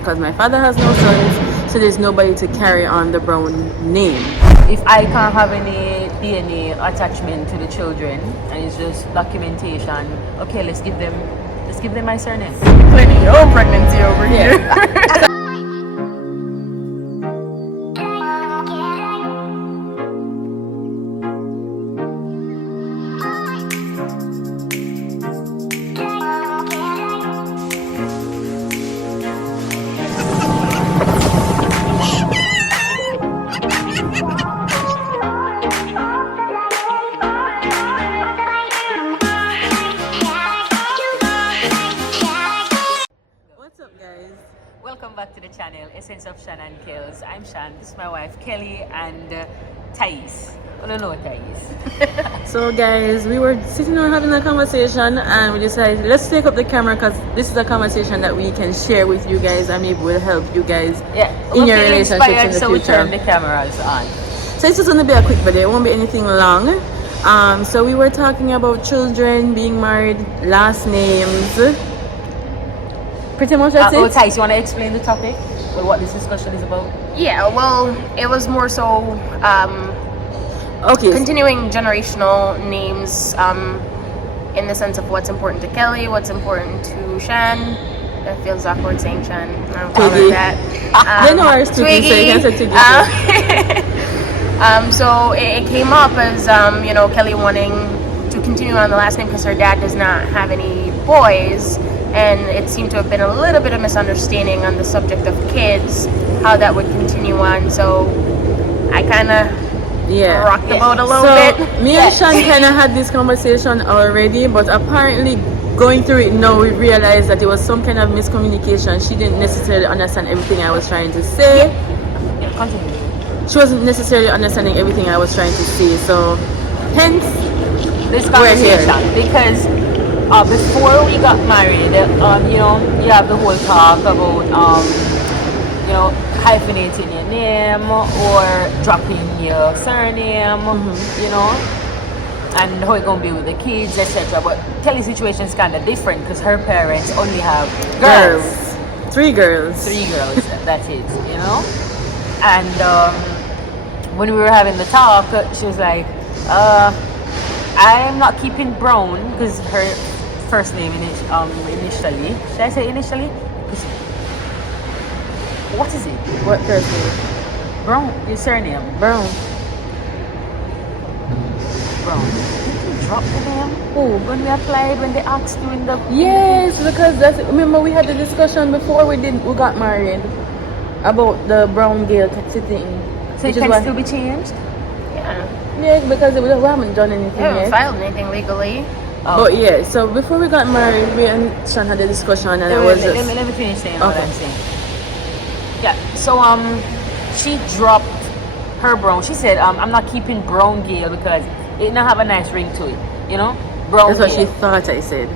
because my father has no sons, so there's nobody to carry on the Brown name. If I can't have any DNA attachment to the children and it's just documentation, okay, let's give them my surname. Planning your own pregnancy over here. Welcome back to the channel, Essence of ShanandKehlz. I'm Shan, this is my wife Kelly and Thais. I don't know Thais. So guys, we were sitting and having a conversation and we decided let's take up the camera because this is a conversation that we can share with you guys and maybe will help you guys in your relationships in the so future. We turn the cameras on. So this is going to be a quick video, it won't be anything long. So we were talking about children, being married, last names. Pretty much that's it. Thais, you want to explain the topic? Or what this discussion is about? Yeah, well, it was more so continuing generational names in the sense of what's important to Kelly, what's important to Shan. That feels awkward saying Shan. I don't call her that. They know ours Twiggy, so you can say Twiggy. So it came up as, Kelly wanting to continue on the last name because her dad does not have any boys. And it seemed to have been a little bit of misunderstanding on the subject of kids, how that would continue on. So I kind of rocked the boat a little bit. Me and Shan kind of had this conversation already, but apparently going through it now, we realized that it was some kind of miscommunication. She didn't necessarily understand everything I was trying to say. Yeah, continue. She wasn't necessarily understanding everything I was trying to say. So hence, this conversation, because before we got married, you have the whole talk about, hyphenating your name or dropping your surname, and how it's going to be with the kids, etc. But Kelly's situation is kind of different because her parents only have girls. Three girls, that's it, And when we were having the talk, she was like, I'm not keeping Brown because her first name initially. Should I say initially? What is it? What first name? Brown. Your surname. Brown. Did you drop the name? Oh, when we applied, when they asked you in the... Yes, because remember we had the discussion before we got married about the brown girl thing. So it can still be changed? Yeah. Yeah, because we haven't done anything yet. We haven't filed anything legally. But yeah, so before we got married, me and Shan had a discussion and let me finish saying what I'm saying. Yeah, so she dropped her Brown. She said, I'm not keeping Brown Gale because it not have a nice ring to it, Brown That's what Gale. she thought I said.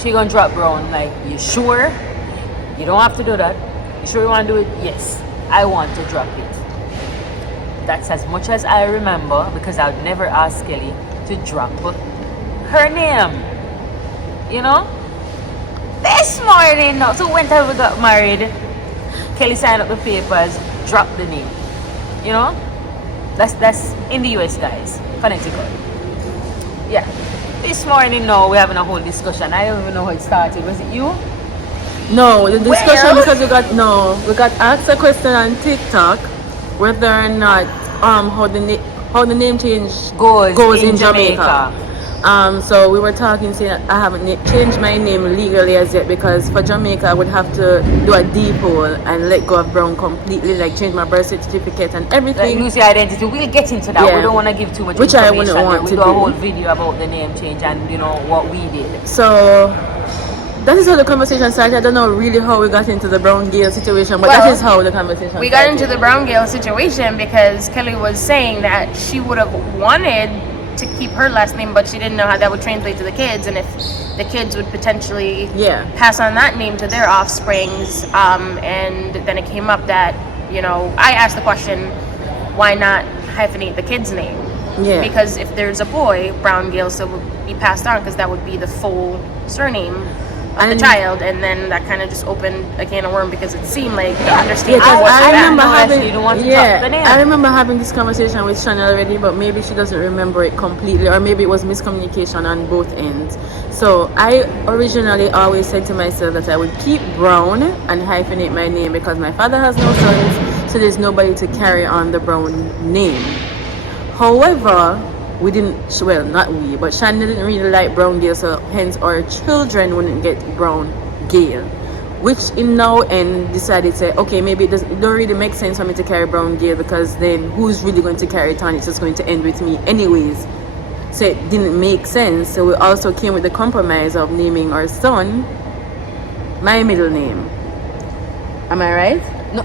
She gonna drop Brown. Like, you sure? You don't have to do that. You sure you want to do it? Yes, I want to drop it. That's as much as I remember because I would never ask Kelly to drop her name, This morning, so whenever we got married, Kelly signed up the papers, dropped the name, That's in the US, guys, Connecticut. Yeah. This morning, we're having a whole discussion. I don't even know how it started. Was it you? No, the discussion because we got asked a question on TikTok whether or not how the name change goes in Jamaica. So we were talking, saying I haven't changed my name legally as yet because for Jamaica I would have to do a deed poll and let go of Brown completely, like change my birth certificate and everything. Like lose your identity. We'll get into that. We don't want to give too much information. I wouldn't want to do. We do a whole video about the name change and what we did. So that is how the conversation started. I don't know really how we got into the Brown Gale situation, but that is how the conversation started. We got into the Brown Gale situation because Kelly was saying that she would have wanted to keep her last name, but she didn't know how that would translate to the kids, and if the kids would potentially pass on that name to their offsprings. And then it came up that, I asked the question, why not hyphenate the kid's name? Yeah. Because if there's a boy, Brown Gale still would be passed on because that would be the full surname of the child, and then that kind of just opened a can of worm because it seemed like the understanding Yeah, was I bad. remember having you don't want to drop the name. I remember having this conversation with Shannon already, but maybe she doesn't remember it completely, or maybe it was miscommunication on both ends. So I originally always said to myself that I would keep Brown and hyphenate my name because my father has no sons, so there's nobody to carry on the Brown name. However, we didn't, well, not we, but Shannon didn't really like Brown Gale, so hence our children wouldn't get Brown Gale. Which in now end decided to say, okay, maybe it don't really make sense for me to carry Brown Gale because then who's really going to carry it on? It's just going to end with me anyways. So it didn't make sense. So we also came with the compromise of naming our son my middle name. Am I right? No.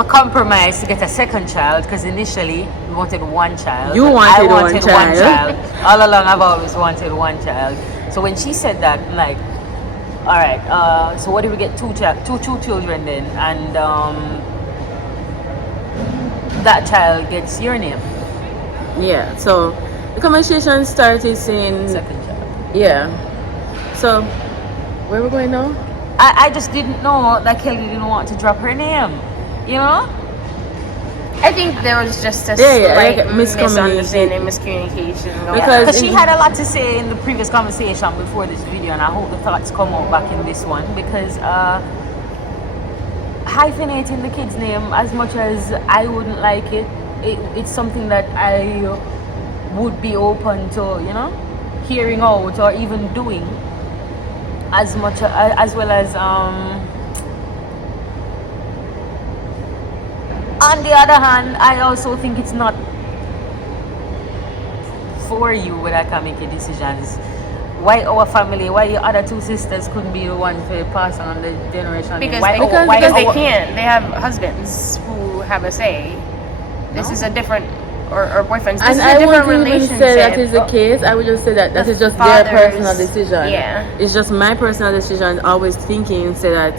A compromise to get a second child because initially we wanted one child. You wanted, I wanted one child. All along I've always wanted one child. So when she said that, I'm like, all right, so what do we get? Two children then, and that child gets your name. Yeah, so the conversation started saying Second child. Yeah. So where we're going now? I just didn't know that Kelly didn't want to drop her name. You know? I think there was just a like slight miscommunication. miscommunication going Because she had a lot to say in the previous conversation before this video, and I hope the thoughts come out back in this one because hyphenating the kid's name, as much as I wouldn't like it, it's something that I would be open to, you know, hearing out or even doing, as much as well as on the other hand, I also think it's not for you where I can make your decisions. Why our family, why your other two sisters couldn't be the one to pass on the generation? because why they can't. They have husbands who have a say. This is a different, or boyfriends. This And is I a different wouldn't even relationship. say that is the case. I would just say that is just their personal decision. Yeah. It's just my personal decision. Always thinking, say that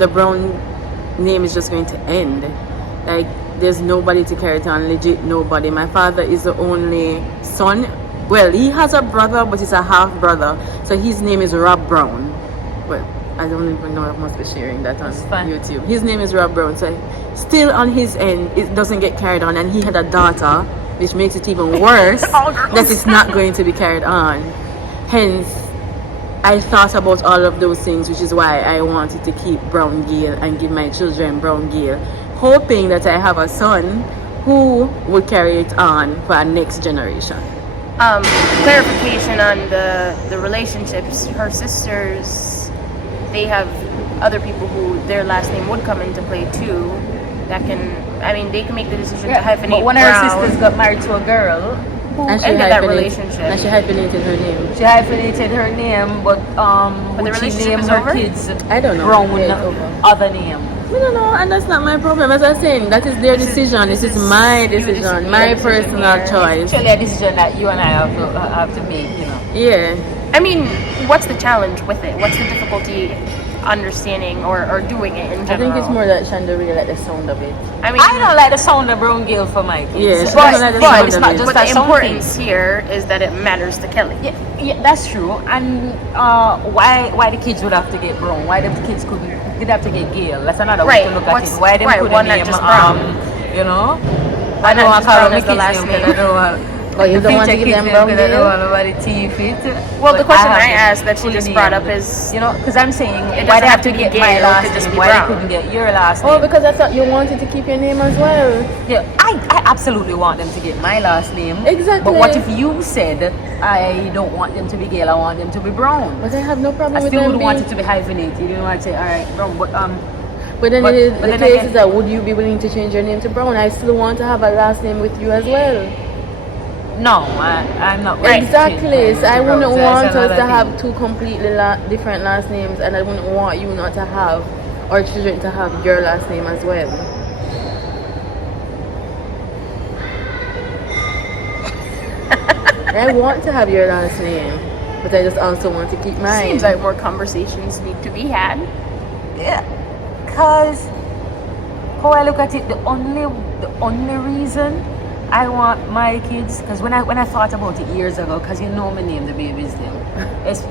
the Brown name is just going to end. Like there's nobody to carry it on. Legit nobody. My father is the only son. Well, he has a brother, but he's a half brother. So his name is Rob Brown. Well, I don't even know if I must be sharing that on YouTube. His name is Rob Brown. So still on his end, it doesn't get carried on. And he had a daughter, which makes it even worse that it's not going to be carried on. Hence, I thought about all of those things, which is why I wanted to keep Brown Gale and give my children Brown Gale, hoping that I have a son who would carry it on for our next generation. Clarification on the relationships. Her sisters, they have other people who their last name would come into play too. That can, I mean, they can make the decision to hyphenate. But one of her sisters got married to a girl who ended that relationship. And she hyphenated her name. She hyphenated her name, but the would she relationship name is her over? kids I don't know. Brown Yeah, it's over. other name? I don't know, and that's not my problem. As I'm saying, that is their decision. This is my decision, my personal choice. It's actually a decision that you and I have to make, you know. Yeah. I mean, what's the challenge with it? What's the difficulty understanding or doing it in I general? think it's more that Shanda really like the sound of it. I mean, I don't like the sound of Brown Gale for my kids. Yeah, she but, doesn't like the but sound it's of not it. just but that the something. importance here is that it matters to Kelly. Yeah, that's true. And why the kids would have to get Brown? Why the kids did have to get Gale? That's another way to look at it. Why they put one the not name, just Brown? you know? Why I don't want not to just call Brown them as the kids last name name? because I don't want. But you don't want to give them Brown because I don't Gale? want nobody teeth it. Well, the But question I have asked that she full just name. brought up is, You know, because I'm saying, It why doesn't they have to have to be get Gale, my it last could just name? be Why Brown. they couldn't get your last Oh, name? because I thought you wanted to keep your name as well. Yeah, I absolutely want them to get my last name. Exactly. But what if you said, I don't want them to be Gale, I want them to be Brown? But I have no problem I with still them would want it being... to be hyphenated. You didn't want to say, all right, Brown, but But then But- the but then case again- is that would you be willing to change your name to Brown? I still want to have a last name with you as well. no, I'm not ready to Exactly. change So I to Brown. wouldn't So want that's us to another have thing. two completely different last names, and I wouldn't want you not to have, or children to have your last name as well. I want to have your last name, but I just also want to keep mine. seems like more conversations need to be had. Yeah, because how I look at it, the only reason I want my kids, because when I thought about it years ago, because you know me name the baby's name,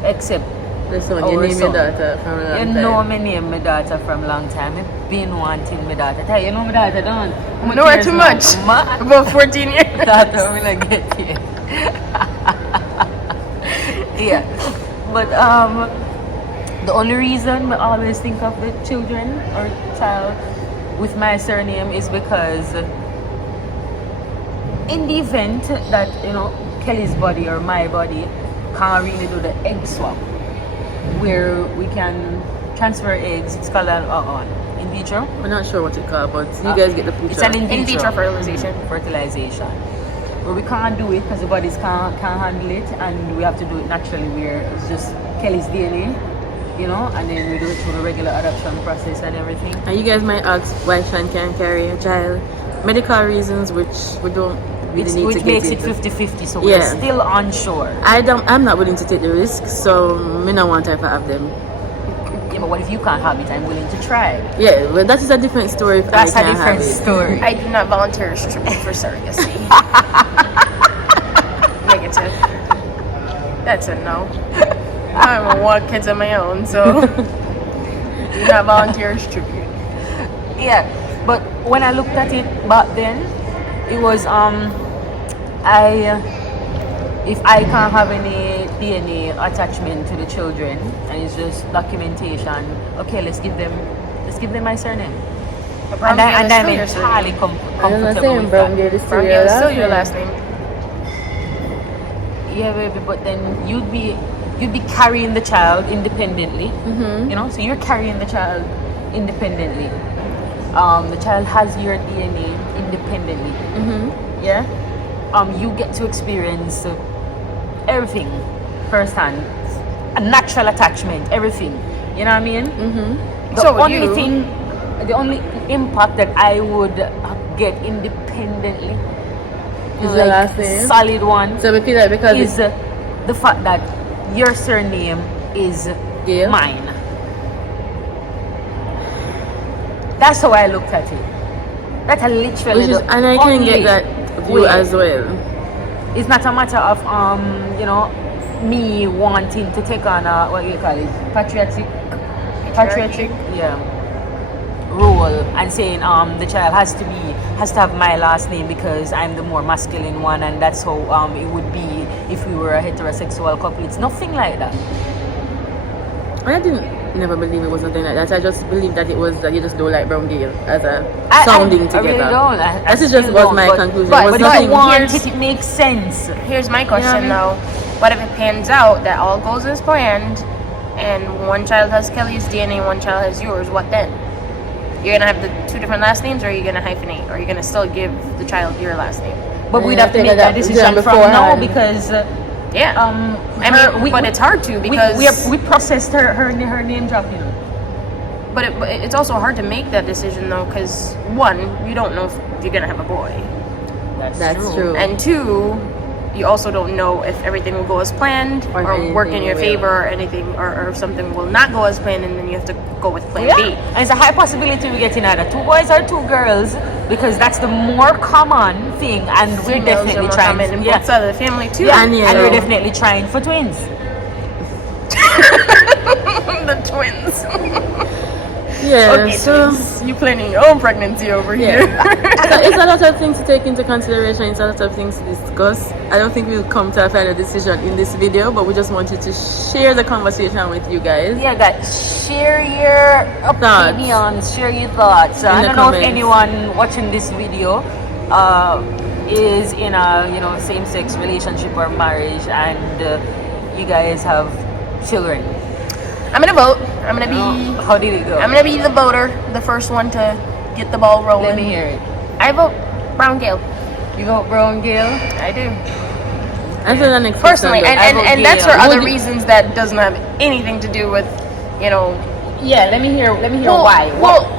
except That's one. You name your daughter from a long time. You know me name my daughter from a long time. I've been wanting my daughter. Tell you know my daughter, don't I know her too much. About 14 years. That's how we like get here. Yeah. But the only reason I always think of the children or child with my surname is because in the event that, you know, Kelly's body or my body can't really do the egg swap where we can transfer eggs, it's called in vitro. I'm not sure what it's called, but you guys get the picture. It's an in vitro fertilization. Where we can't do it because the bodies can't handle it, and we have to do it naturally where it's just Kelly's DNA, you know, and then we do it through the regular adoption process and everything. And you guys might ask why Shan can't carry a child. Medical reasons, which we don't really need to get makes into. It 50-50, so we're still unsure. I'm not willing to take the risk, so me not want her to have them. Yeah, but what if you can't have it? I'm willing to try. Yeah, well, that is a different story. That's a different story. I do not volunteer for surrogacy. Negative. That's a no. I don't want kids of my own, so do not volunteer as tribute. Yeah, but when I looked at it back then, it was if I can't have any DNA attachment to the children and it's just documentation, okay, let's give them my surname. And I'm entirely comfortable with that. Brown Girl is Brown Girl is still your last name. Yeah, baby, but then you'd be carrying the child independently. You know, so you're carrying the child independently. The child has your DNA independently. Yeah. You get to experience everything firsthand, a natural attachment, everything. You know what I mean? The only impact that I would get independently is the last name, solid one. So we feel like because is the fact that your surname is mine. That's how I looked at it. That's literally and I can get that view as well. It's not a matter of you know, me wanting to take on a what do you call it, patriotic role and saying the child has to have my last name because I'm the more masculine one, and that's how it would be if we were a heterosexual couple. It's nothing like that. I didn't never believe it was something like that. I just believe that it was that you just don't like Brown Girl as a sounding together. I really don't. That just was my conclusion. But if you want it makes sense. Here's my question though. What if it pans out that all goes as planned and one child has Kelly's DNA, one child has yours? What then? You're gonna have the two different last names, or are you gonna hyphenate, or are you gonna still give the child your last name? But we'd have to make that decision from now because but it's hard to because we processed her name dropping. But it's also hard to make that decision though, because one, you don't know if you're gonna have a boy. That's true. And two, you also don't know if everything will go as planned or work in your favor or anything, or if something will not go as planned, and then you have to go with plan B. And it's a high possibility we get in either two boys or two girls, because that's the more common thing, and we're definitely trying in both sides of the family too. Yeah, and we're definitely trying for twins. The twins. Yeah, okay, so you planning your own pregnancy over here. So it's a lot of things to take into consideration. It's a lot of things to discuss. I don't think we'll come to a final decision in this video, but we just wanted to share the conversation with you guys. Yeah, guys, share your opinions, share your thoughts. I don't know if anyone watching this video is in a same-sex relationship or marriage, and you guys have children. I'm gonna vote. I'm gonna be. How did it go? I'm gonna be the voter, the first one to get the ball rolling. Let me hear it. I vote Brown Girl. You vote Brown Girl? I do. I feel an exception. Personally, and that's for other reasons that doesn't have anything to do with, Yeah, let me hear why.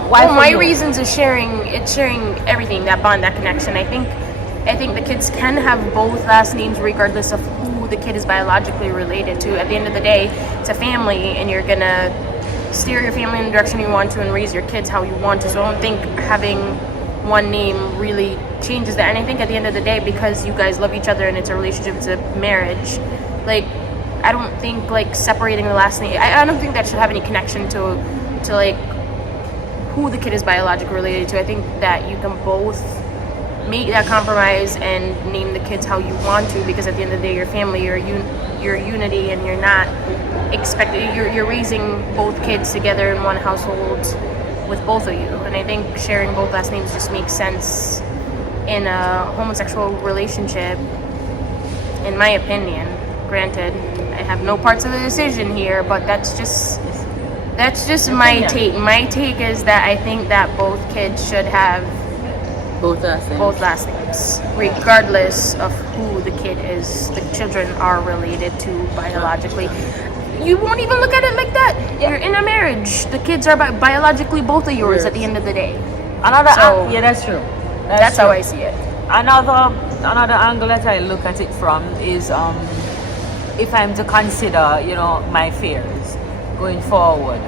Why my reasons is sharing everything, that bond, that connection. I think the kids can have both last names regardless of who the kid is biologically related to. At the end of the day, it's a family, and you're gonna steer your family in the direction you want to and raise your kids how you want to. So I don't think having one name really changes that. And I think at the end of the day, because you guys love each other and it's a relationship, it's a marriage, like, I don't think like separating the last name. I don't think that should have any connection to like who the kid is biologically related to. I think that you can both make that compromise and name the kids how you want to, because at the end of the day, your family, you're unity, and you're not expected. You're raising both kids together in one household with both of you, and I think sharing both last names just makes sense in a homosexual relationship, in my opinion. Granted, I have no parts of the decision here, but that's just my take. My take is that I think that both kids should have both last names, regardless of who the kid is. The children are related to biologically. You won't even look at it like that. You're in a marriage. The kids are biologically both of yours at the end of the day. Yeah, that's true. That's true. how I see it. Another angle that I look at it from is if I'm to consider, my fears going forward.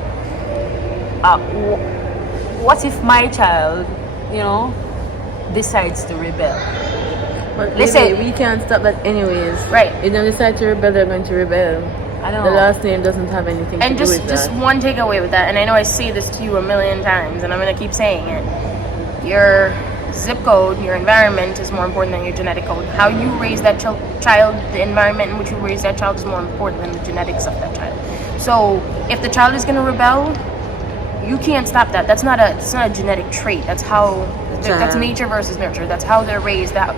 What if my child, decides to rebel? But let's say we can't stop that anyways. Right. If they decide to rebel, they're going to rebel. I know. The last name doesn't have anything to do with that. And just one takeaway with that, and I know I say this to you a million times, and I'm going to keep saying it. Your zip code, your environment is more important than your genetic code. How you raise that child, the environment in which you raise that child is more important than the genetics of that child. So if the child is going to rebel, you can't stop that. It's not a genetic trait. That's how. That's nature versus nurture. That's how they're raised. That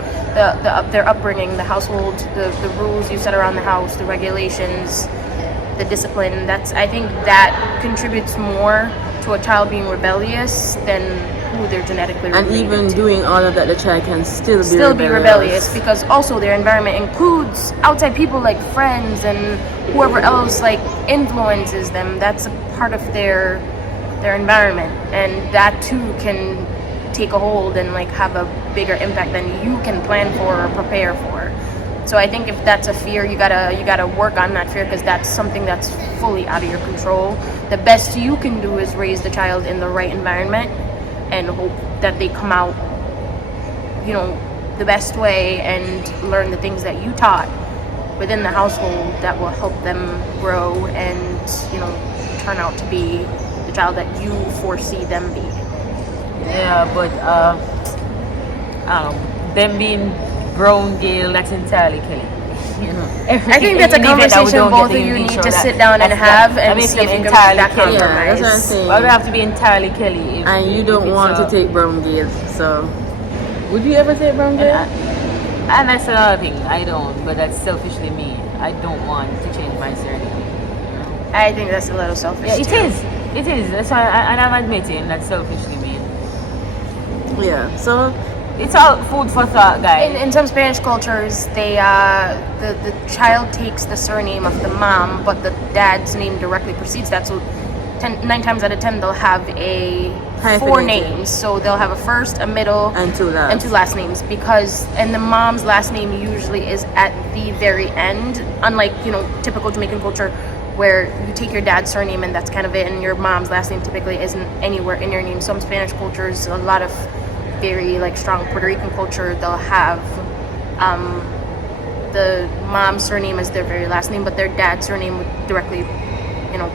their upbringing, the household, the rules you set around the house, the regulations, the discipline. I think that contributes more to a child being rebellious than who they're genetically related and even to. doing all of that, the child can still be rebellious, because also their environment includes outside people like friends and whoever else like influences them. That's a part of their environment, and that too can take a hold and like have a bigger impact than you can plan for or prepare for. So I think if that's a fear, you gotta work on that fear, because that's something that's fully out of your control. The best you can do is raise the child in the right environment and hope that they come out, the best way and learn the things that you taught within the household that will help them grow and, turn out to be the child that you foresee them being. Yeah, but them being brown Gale, that's entirely killing. I think that's a conversation both of you need to sit down and have and see if you can make that compromise. Yeah, that's what I'm saying. But we have to be entirely Kelly. And you don't want to take brown Gale, so would you ever take brown Gale? And that's another thing. I don't, but that's selfishly me. I don't want to change my surname. I think that's a little selfish. Yeah, it is. That's why, and I'm admitting that's selfishly me. Yeah, so it's all food for thought, guys. In some Spanish cultures, they the child takes the surname of the mom, but the dad's name directly precedes that. So 9 times out of 10, they'll have four names. So they'll have a first, a middle, and two last names. And the mom's last name usually is at the very end, unlike typical Jamaican culture, where you take your dad's surname and that's kind of it, and your mom's last name typically isn't anywhere in your name. Some Spanish cultures, a lot of very strong Puerto Rican culture, they'll have the mom's surname as their very last name, but their dad's surname would directly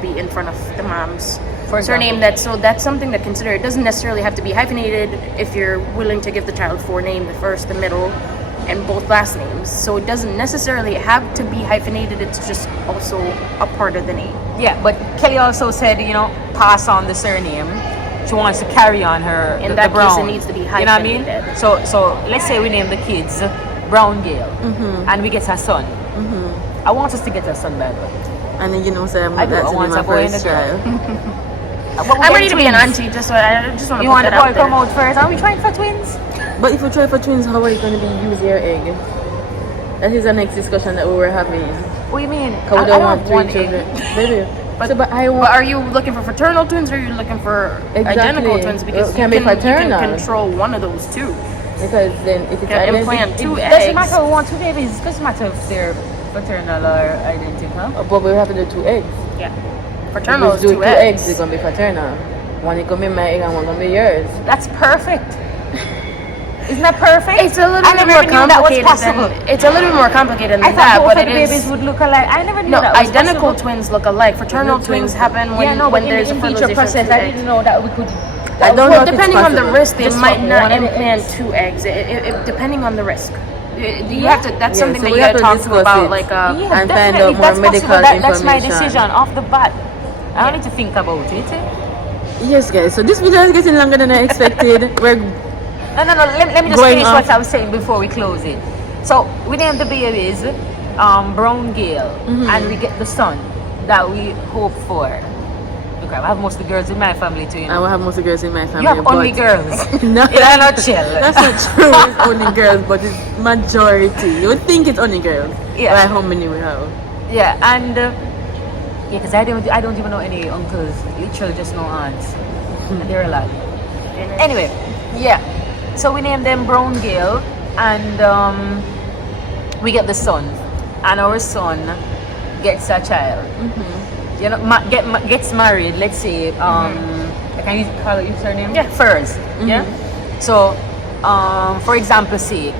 be in front of the mom's surname. That's something to consider. It doesn't necessarily have to be hyphenated if you're willing to give the child 4 names, the first, the middle, and both last names. So it doesn't necessarily have to be hyphenated. It's just also a part of the name. Yeah, but Kelly also said, pass on the surname. She wants to carry on her in the that brown. case, it needs to be hyphenated. You know what I mean? So let's say we name the kids Brown Gale, and we get a son. I want us to get a son, by the way. And then say I'm I want my a boy and a first girl. child. I'm ready to be an auntie. I just want to. You want the boy come out first? Are we trying for twins? But if we try for twins, how are you going to be using your egg? That is the next discussion that we were having. What do you mean? Because we don't want 3 children. Baby. But are you looking for fraternal twins, or are you looking for identical twins? Because you can control one of those two. Because then if it's implant 2 eggs. It doesn't matter who wants 2 babies. It doesn't matter if they're fraternal or identical. But we have to do 2 eggs. Yeah. Fraternal is 2 eggs. It's going to be fraternal. One is going to be my egg and one going to be yours. That's perfect. Isn't that perfect? It's a little I bit never more even knew that was complicated possible. it's a little bit more complicated I than thought that, both but of the it babies is. would look alike. I never knew No, that was identical possible. twins look alike. Fraternal twins happen when, Yeah, no, when but there's in a vitro fertilization process, of two I eggs. didn't know that we could. I don't know Well, if it's depending on the possible. risk, they Just might swap not one of the implant eggs. 2 eggs. Depending on the risk. You have to. That's Yeah, something so that we you have gotta to talk discuss about, it. like Yeah, and find definitely. out If more that's medical possible, that's my information. decision off the bat. I don't need to think about it. Yes, guys. So this video is getting longer than I expected. We're No. Let me just Going finish off. what I was saying before we close it. So we named the babies Brown Gale, and we get the son that we hope for. Look, I have most of the girls in my family too. You I know, will have most of the girls in my family. you have only but- girls. No, In a nutshell. That's not true. It's only girls, but it's majority. You would think it's only girls. Yeah. By how many we have? Yeah, and because I don't even know any uncles. Literally just no aunts. And they're a lot. Anyway, yeah. So we named them Brown Gale, and we get the son, and our son gets a child. You know, gets married. Let's say, can you call it your surname? Yeah. First. Yeah. So, for example's sake,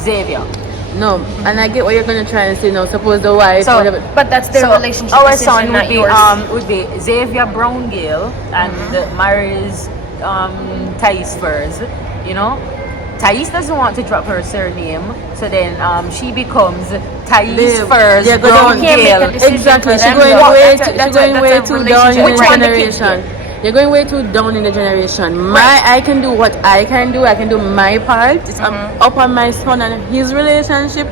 Xavier. No, and I get what you're gonna try and say now. Suppose the wife, So- whatever. But that's their relationship Our decision, son not would be yours. would be Xavier Brown Gale and marries Thais first. You know, Thais doesn't want to drop her surname, so then she becomes Thais Babe, first. yeah, go Brown down. You can't make a Gale. decision Exactly. for She's them, going though. way That's too. a- You're that's a- going that's way a too down relationship. in Which the one the kids generation. You're going way too down in the generation. I can do what I can do. I can do my part. It's up on my son and his relationship.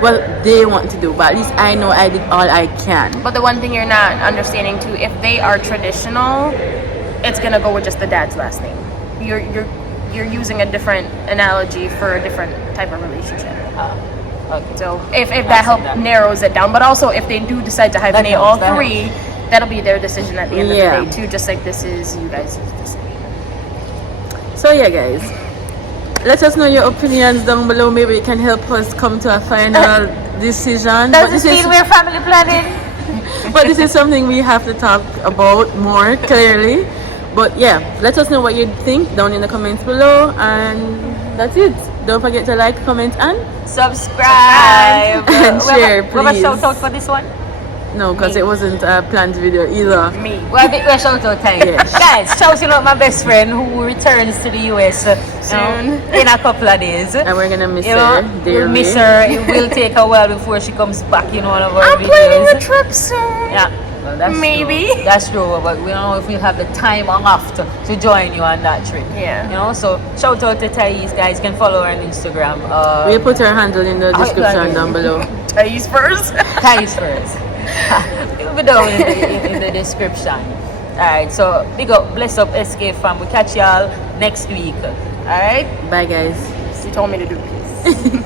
Well, they want to do, but at least I know I did all I can. But the one thing you're not understanding too, if they are traditional, it's gonna go with just the dad's last name. You're using a different analogy for a different type of relationship. Okay. So if that help narrows it down, but also if they do decide to hyphenate helps, all that three, that'll be their decision at the end Yeah. of the day too. Just like this is you guys' decision. So yeah, guys, let us know your opinions down below. Maybe it can help us come to a final decision. Does this mean we're family planning? But this is something we have to talk about more clearly. But yeah, let us know what you think down in the comments below, and that's it. Don't forget to like, comment, and Subscribe. And share, We have a please. shout out for this one. no, because it wasn't a planned video either. Me. Well, we're shout out time. Yes. Guys, shouting out my best friend who returns to the US Soon. in a couple of days. And we're gonna miss You her. know, dearly. we'll miss her. It will take a while before she comes back in one of our I'm videos. planning a trip soon. Yeah, well, that's Maybe. true. That's true, but we don't know if we'll have the time enough to join you on that trip. Yeah. You know, so shout out to Thais, guys. You can follow her on Instagram. We'll put her handle in the Oh, description yeah. down below. Thais first. Thais first. It'll be down in the description. Alright, so big up, bless up, SK fam. We catch y'all next week. Alright? Bye, guys. She told me to do this.